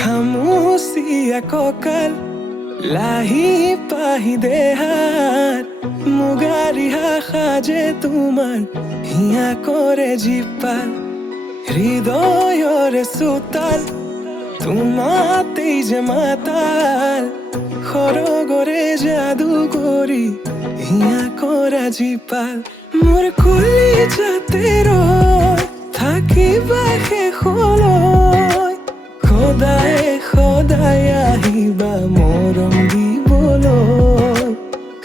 খামুচিয়া কঁকাল লাহি পাহি দেহাত মুগাৰিহা সাজে তোমাৰ হিয়া কৰে জীপাল হৃদয়ৰে চোতাল তোমাতেই যে মাতাল সৰগৰে যাদু কৰি হিয়া কৰা জীপাল মোৰ কলিজাতে ৰৈ থাকিবা শেষলৈ সদায় সদায় আহিবা মৰম দিবলৈ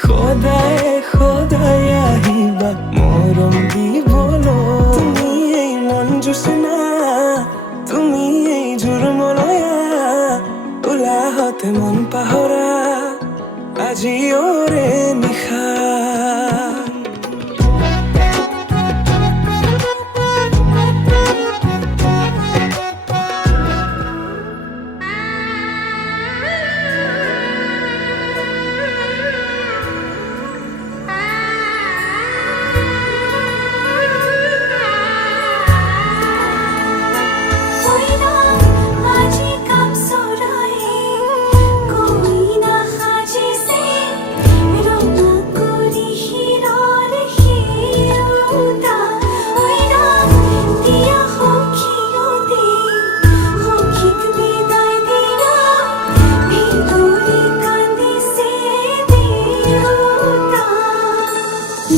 সদায় সদায় আহিবা মৰম দিবলৈ তুমি এই মন জোচনা তুমি এই জোৰমলয়া উলাহতে মন পাহৰা আজি ওৰে নিশা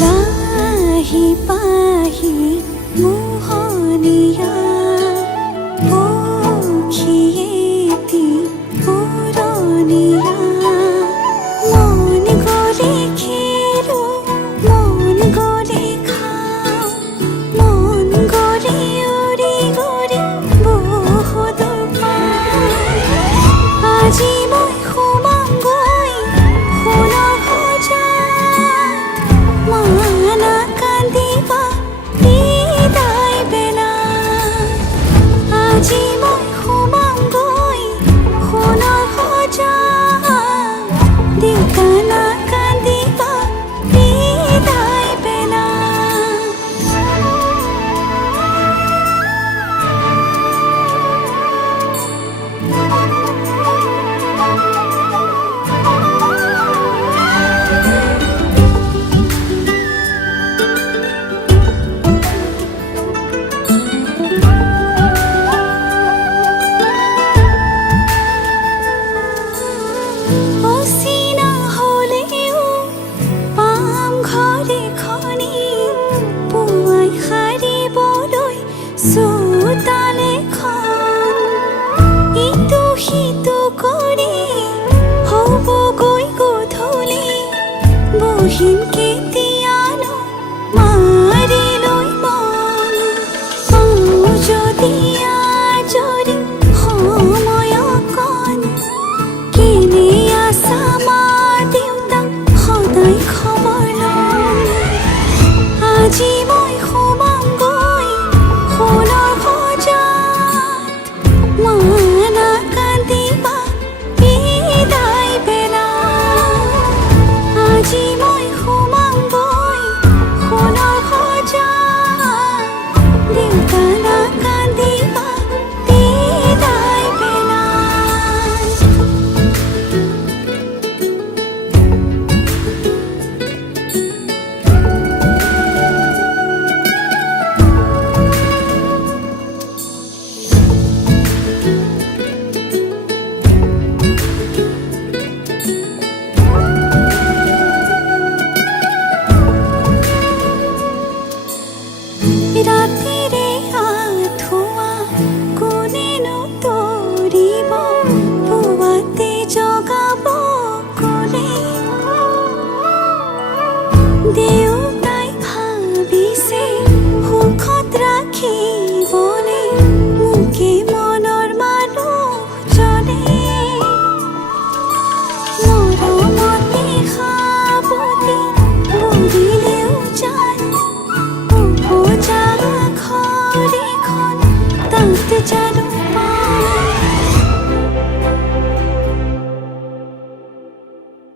লাহি পাহি মোহনীয়া পক্ষীয়েতি পুৰণীয়া মন গ'লে খেলো মন গ'লে খাওঁ মন গ'লে উৰি উৰি বহুত পাওঁ আজি মই সোমামগৈ সোণৰ সজাত মানা কান্দিবা বিদায় বেলা আজি মই সোমামগৈ সোণৰ সজাত দেউতা নাকান্দিবা বিদায় বেলা অচিনা হ'লেও পাম ঘৰে খনি পুৱাই সাৰিবলৈ চোতাল এখন ইটো সিটো কৰি হ'বগৈ গধূলি বহিম কেতিয়ানো মাৰি লৈ মন পাওঁ যদি আজৰি সময় অকণ কেনে আছা মা দেউতাক সদায় খবৰ ল'ম আজি মই সোমামগৈ সোণৰ সজাত মানা কান্দিবা বিদায় বেলা আজি মই সোমামগৈ সোণৰ সজাত দেউতা নাকান্দিবা বিদায় বেলা ৰাতিৰে আঁঠুৱা কোনেনো তৰিব পুৱাতে জগাব কোনে দেউতাই ভাবিছে সুখত ৰাখিবলে মোকে মনৰ মানুহজনে মৰমতে সাবতি বুলিলেও জান উপজা ঘৰখন তাত জানো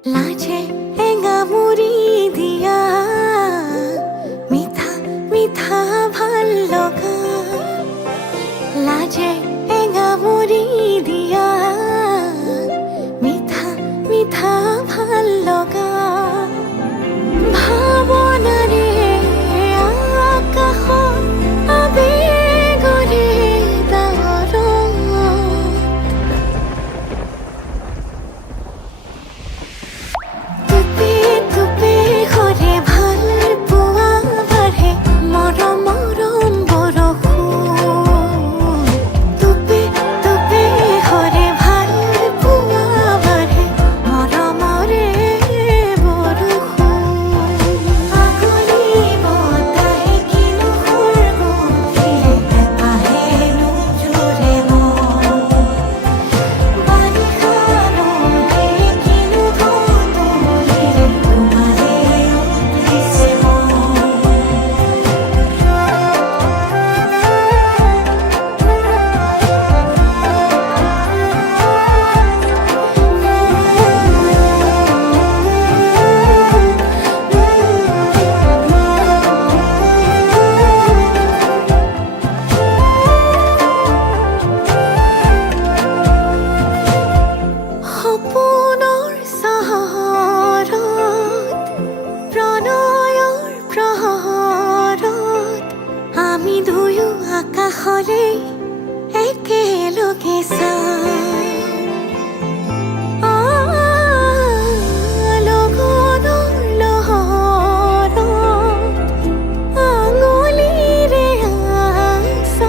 লাজে এঙামুৰি দিয়া মিঠা মিঠা ভাল লগা লাজে এঙামুৰি দিয়া মিঠা মিঠা ভাল লগা ভাৱনাৰে আকাশত আবেগৰে ডাৱৰত টুপে টুপে সৰে ভাল পোৱা বাঢ়ে মৰম মৰম বৰষুণ টুপে টুপে সৰে ভাল পোৱা বাঢ়ে মৰমৰে বৰষুণ আগলি বতাহে কিনো সুৰ গভীৰে আহেনো জোৰে মন বাৰিষা ৰঙে কিনো ধুঁৱলীৰে তোমাৰে উঠিছে সপোনৰ চহৰত প্ৰণয়ৰ প্ৰহৰত আমি দুয়ো আকাশলে একেলগে লগনৰ লহৰত আঙুলিৰে আঁচত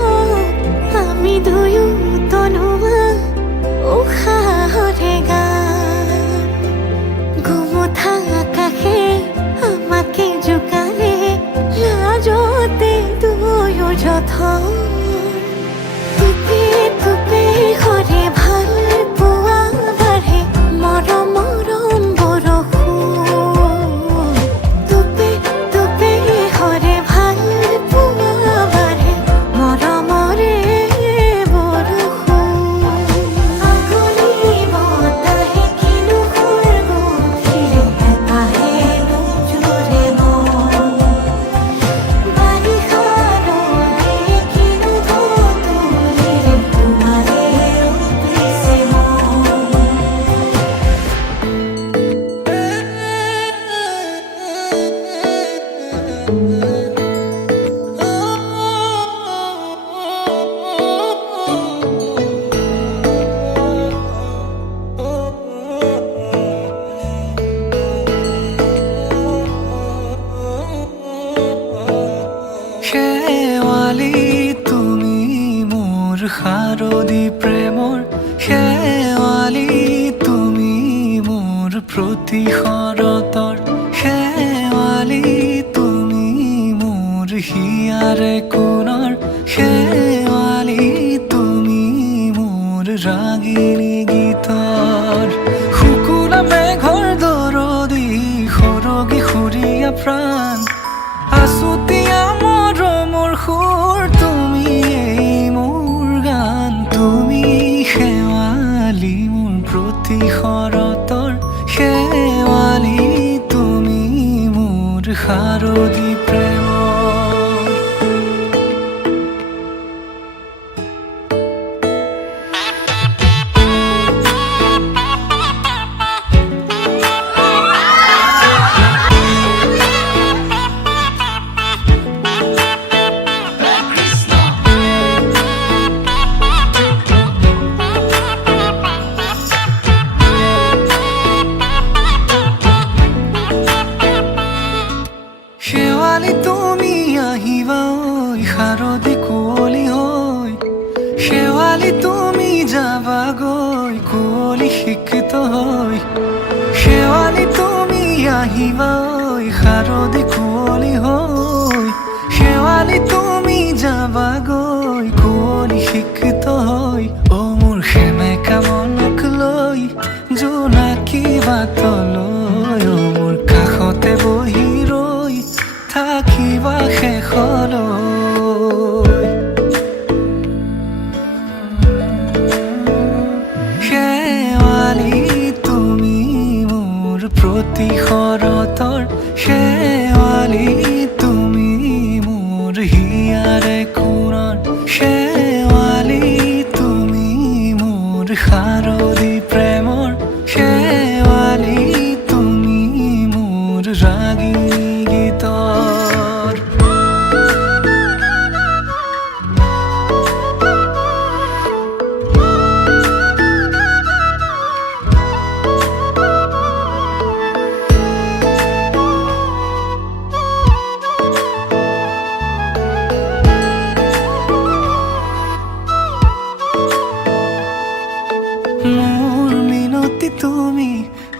আমি দুয়ো তনুৱা উশাহৰে গান গোমোঠা আকাশে আমাকে জোকাৰে লাজতে দুয়ো যথন টুপে টুপে সৰে ভাল পোৱা বাঢ়ে মৰম মৰম বৰষুণ টুপে টুপে সৰে ভাল পোৱা বাঢ়ে মৰমৰে বৰষুণ আগলি বতাহে কিনো সুৰ গভীৰে আহেনো জোৰে মন বাৰিষা ৰঙে কিনো ধুঁৱলীৰে তোমাৰে উঠিছে শেৱালি তুমি মোৰ শাৰদী প্ৰেমৰ শেৱালি তুমি মোৰ প্ৰতি শৰতৰ শেৱালি তুমি মোৰ হিয়াৰে কোণৰ শেৱালি তুমি মোৰ ৰাগিনী গীতৰ শুকুলা মেঘৰ দৰদি সৰগী সুৰীয়া প্ৰাণ আছুতীয়া মৰমৰ সুৰ তুমি এই মোৰ গান তুমি শেৱালি মোৰ প্ৰতি শৰতৰ শেৱালি তুমি মোৰ শাৰদী প্ৰেমৰ শেৱালি তুমি আহিবা ঐ শাৰদী কুঁৱলী হৈ শেৱালি তুমি যাবাগৈ কুঁৱলী শিক্ষিত হৈ শেৱালি তুমি আহিবা ঐ শাৰদী কুঁৱলী হৈ শেৱালি তুমি যাবাগৈ কুঁৱলী শিক্ষিত হৈ অ মোৰ সেমেকা মনক লৈ জোনাকী বাটলৈ অ মোৰ কাষতে বহি ৰৈ থাকিবা শেষলৈ শেৱালি তুমি মোৰ প্ৰতি শৰতৰ শেৱালি তুমি মোৰ হিয়াৰে কোণৰ শেৱালি তুমি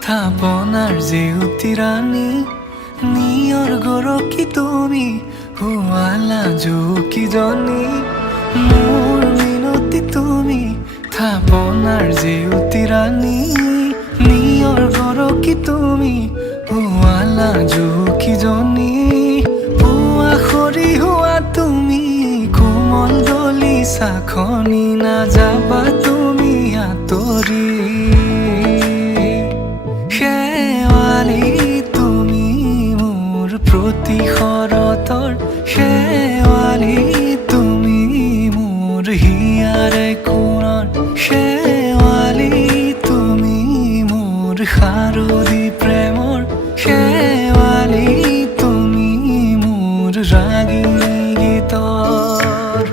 থাপনাৰ জেউতি ৰাণী নিয়ৰ গৰকী তুমি শুৱালা জুকিজনী মোৰ মিনতি তুমি থাপনাৰ জেউতি ৰাণী নিয়ৰ গৰকী তুমি শুৱালা জুকিজনী পুৱা খৰি হোৱা তুমি কোমল দলি চাখনি নাযাবা তুমি আঁতৰি শেৱালি তুমি মোৰ প্ৰতি শৰতৰ শেৱালি তুমি মোৰ হিয়াৰে কোণৰ শেৱালি তুমি মোৰ শাৰদী প্ৰেমৰ শেৱালি তুমি মোৰ ৰাগিনী গীতৰ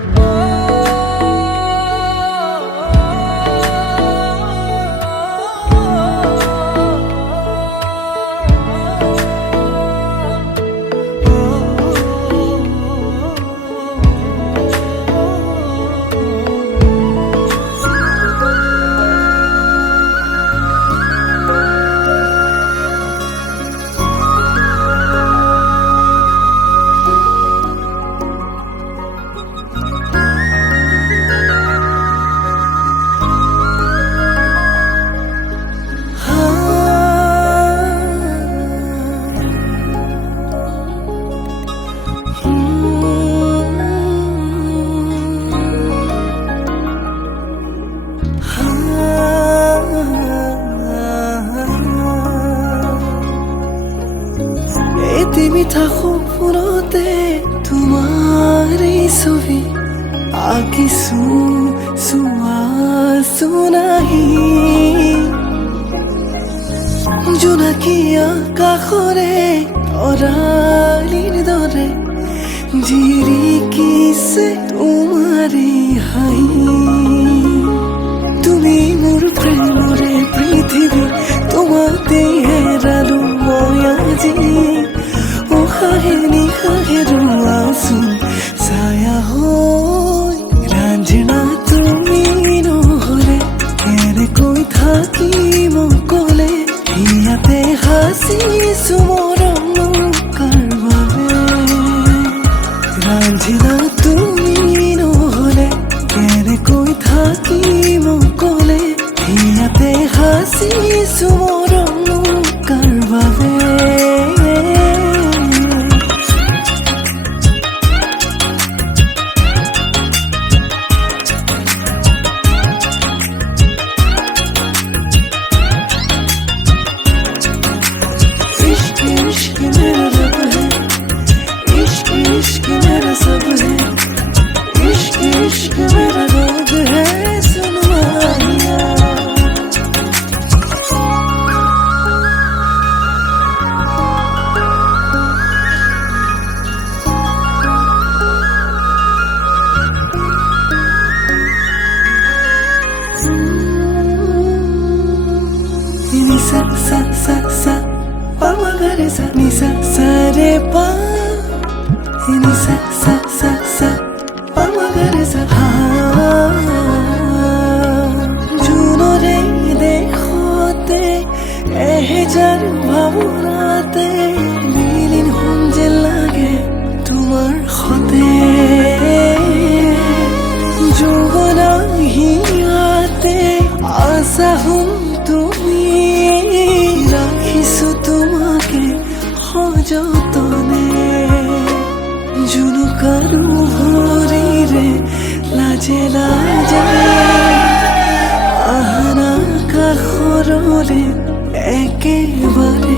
এটি মিঠা সপোনতে তোমাৰ এই ছবি আঁকিছো চোৱাছো নাহি জোনাকী আকাশৰে তৰালিৰ দৰে জিৰিকিছে তোমাৰে হাঁহি তুমি মোৰ প্ৰেমৰে পৃথিৱী তোমাতে হেৰালো মই আজি উশাহে নিশাহে ৰোৱাচোন ছায়া হৈ ৰাঞ্জনা তুমি নহ'লে কেনেকৈ থাকিম অকলে ইয়াতে সাঁচিছো মৰম কাৰ বাবে ৰাঞ্জনা তুমি নহ'লে কেনেকৈ থাকিম অকলে ইয়াতে সাঁচিছো মৰম কাৰ বাবে इश्क मेरा रब है इश्क इश्क मेरा सब है इश्क इश्क मेरा रोग है सुनवाइया ni sa sa sa sa pa ma ga re sa ni sa sa re pa ni sa sa sa sa pa ma ga re sa ha junore dekhote ehejar bhavonate milin hon je lage tumar khote jogona hiate asa hum তুমি রাখিছো তোমাকে সযতনে জুনুকাৰু ভৰিৰে লাজে লাজে আহানা কাষৰলে একেবাৰে